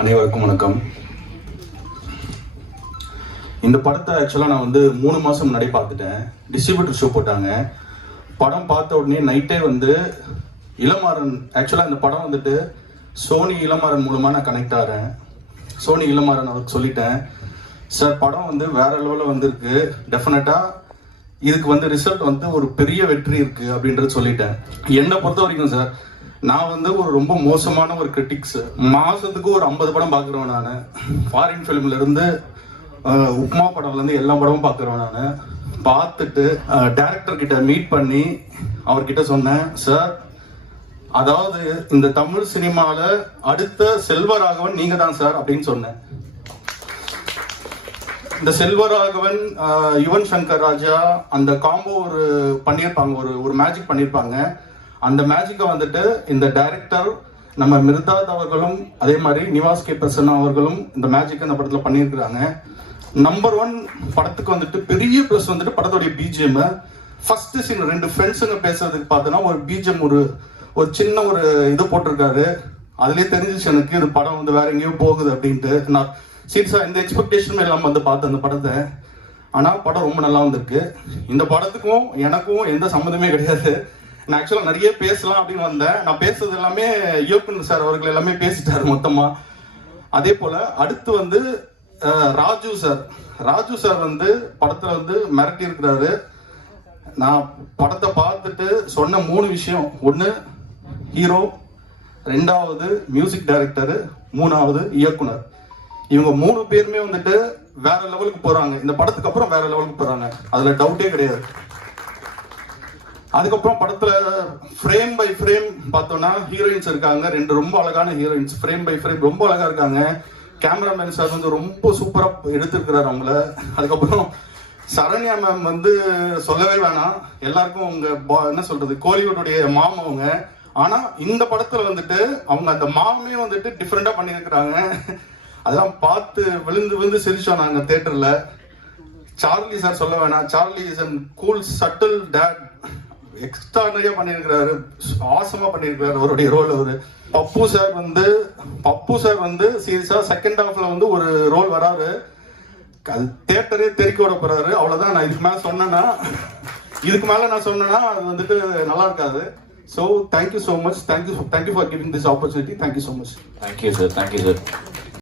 அனைவருக்கும் வணக்கம். இந்த படத்தை ஆக்சுவலாக நான் வந்து 3 மாதம் முன்னாடி பார்த்துட்டேன். டிஸ்ட்ரிபியூட்டர் ஷோ போட்டாங்க. படம் பார்த்த உடனே நைட்டே வந்து இளமாறன், ஆக்சுவலாக இந்த படம் வந்துட்டு சோனி இளமாறன் மூலமாக நான் கனெக்ட் ஆகிறேன். சோனி இளமாறன் அவருக்கு சொல்லிட்டேன், சார் படம் வந்து வேற லெவலில் வந்திருக்கு, டெஃபினட்டாக இதுக்கு வந்து ரிசல்ட் வந்து ஒரு பெரிய வெற்றி இருக்குது அப்படின்றது சொல்லிட்டேன். என்னை பொறுத்த வரைக்கும் சார், நான் வந்து ஒரு ரொம்ப மோசமான ஒரு கிரிட்டிக்ஸ். மாதத்துக்கு ஒரு 50 படம் பார்க்குறேன் நான். ஃபாரின் ஃபிலிம்லேருந்து உப்மா படம்லேருந்து எல்லா படமும் பார்க்குறேன் நான். பார்த்துட்டு டைரக்டர் கிட்ட மீட் பண்ணி அவர்கிட்ட சொன்னேன், சார் அதாவது இந்த தமிழ் சினிமாவில் அடுத்த செல்வராகவன் நீங்கள் தான் சார் அப்படின்னு சொன்னேன். இந்த செல்வராகவன், யுவன் சங்கர் ராஜா அந்த காம்போ ஒரு பண்ணியிருப்பாங்க, ஒரு மேஜிக் பண்ணியிருப்பாங்க. அந்த மேஜிக்கை வந்துட்டு இந்த டைரக்டர் நம்ம மிர்தாத் அவர்களும் அதே மாதிரி நிவாஸ் கே பிரசன்னா அவர்களும் இந்த மேஜிக்கை இந்த படத்தில் பண்ணியிருக்கிறாங்க. நம்பர் 1 படத்துக்கு வந்துட்டு பெரிய ப்ளஸ் வந்துட்டு படத்துடைய பிஜிஎம். ஃபர்ஸ்ட் சீன் 2 ஃப்ரெண்ட்ஸுங்க பேசுறதுக்கு பார்த்தோன்னா ஒரு பிஜிஎம் ஒரு சின்ன ஒரு இது போட்டிருக்காரு. அதுலேயே தெரிஞ்சிச்சு எனக்கு இது படம் வந்து வேற எங்கேயோ போகுது அப்படின்ட்டு. நான் சீரியஸாக எந்த எக்ஸ்பெக்டேஷனும் இல்லாமல் வந்து பார்த்தேன் அந்த படத்தை. ஆனால் படம் ரொம்ப நல்லா வந்திருக்கு. இந்த படத்துக்கும் எனக்கும் எந்த சம்மந்தமே கிடையாது. நான் ஆக்சுவலாக நிறைய பேசலாம் அப்படின்னு வந்தேன். நான் பேசுறது எல்லாமே இயக்குனர் சார் அவர்கள் எல்லாமே பேசிட்டாரு மொத்தமாக. அதே போல் அடுத்து வந்து ராஜு சார் வந்து படத்தில் வந்து மிரட்டி இருக்கிறாரு. நான் படத்தை பார்த்துட்டு சொன்ன 3 விஷயம். 1 ஹீரோ, 2வது மியூசிக் டைரக்டர், 3வது இயக்குனர். இவங்க 3 பேருமே வந்துட்டு வேற லெவலுக்கு போறாங்க. இந்த படத்துக்கு அப்புறம் வேற லெவலுக்கு போறாங்க, அதுல டவுட்டே கிடையாது. அதுக்கப்புறம் படத்துல ஃப்ரேம் பை ஃப்ரேம் பார்த்தோம்னா ஹீரோயின்ஸ் இருக்காங்க, 2 ரொம்ப அழகான ஹீரோயின்ஸ். ஃப்ரேம் பை ஃப்ரேம் ரொம்ப அழகா இருக்காங்க. கேமராமேன் சார் வந்து ரொம்ப சூப்பரா எடுத்திருக்கிறாரு அவங்கள. அதுக்கப்புறம் சரண்யா மேம் வந்து சொல்லவே வேணாம், எல்லாருக்கும் அவங்க என்ன சொல்றது கோலிவுட்டுடைய மாம் அவங்க. ஆனா இந்த படத்துல வந்துட்டு அவங்க அந்த மாமே வந்துட்டு டிஃப்ரெண்டா பண்ணியிருக்கிறாங்க. அதெல்லாம் பார்த்து விழுந்து சிரிச்சோம் நாங்க தியேட்டர்ல. சார்லி சார் சொல்ல வேணாம், Charlie is an cool subtle dad, எக்ஸ்ட்ரானரியா பண்ணியிருக்கிறாரு, ஆசமா பண்ணியிருக்கிறாரு அவருடைய ரோல். அவரு பப்பு சார் வந்து சீரியஸா செகண்ட் ஹாஃப்ல வந்து ஒரு ரோல் வராரு, அது தியேட்டரே தெறிக்க விட போறாரு. அவ்வளவுதான். நான் இதுக்கு மேல நான் சொன்னேன்னா அது வந்துட்டு நல்லா இருக்காது. So thank you so much, thank you for giving this opportunity. Thank you so much. Thank you sir.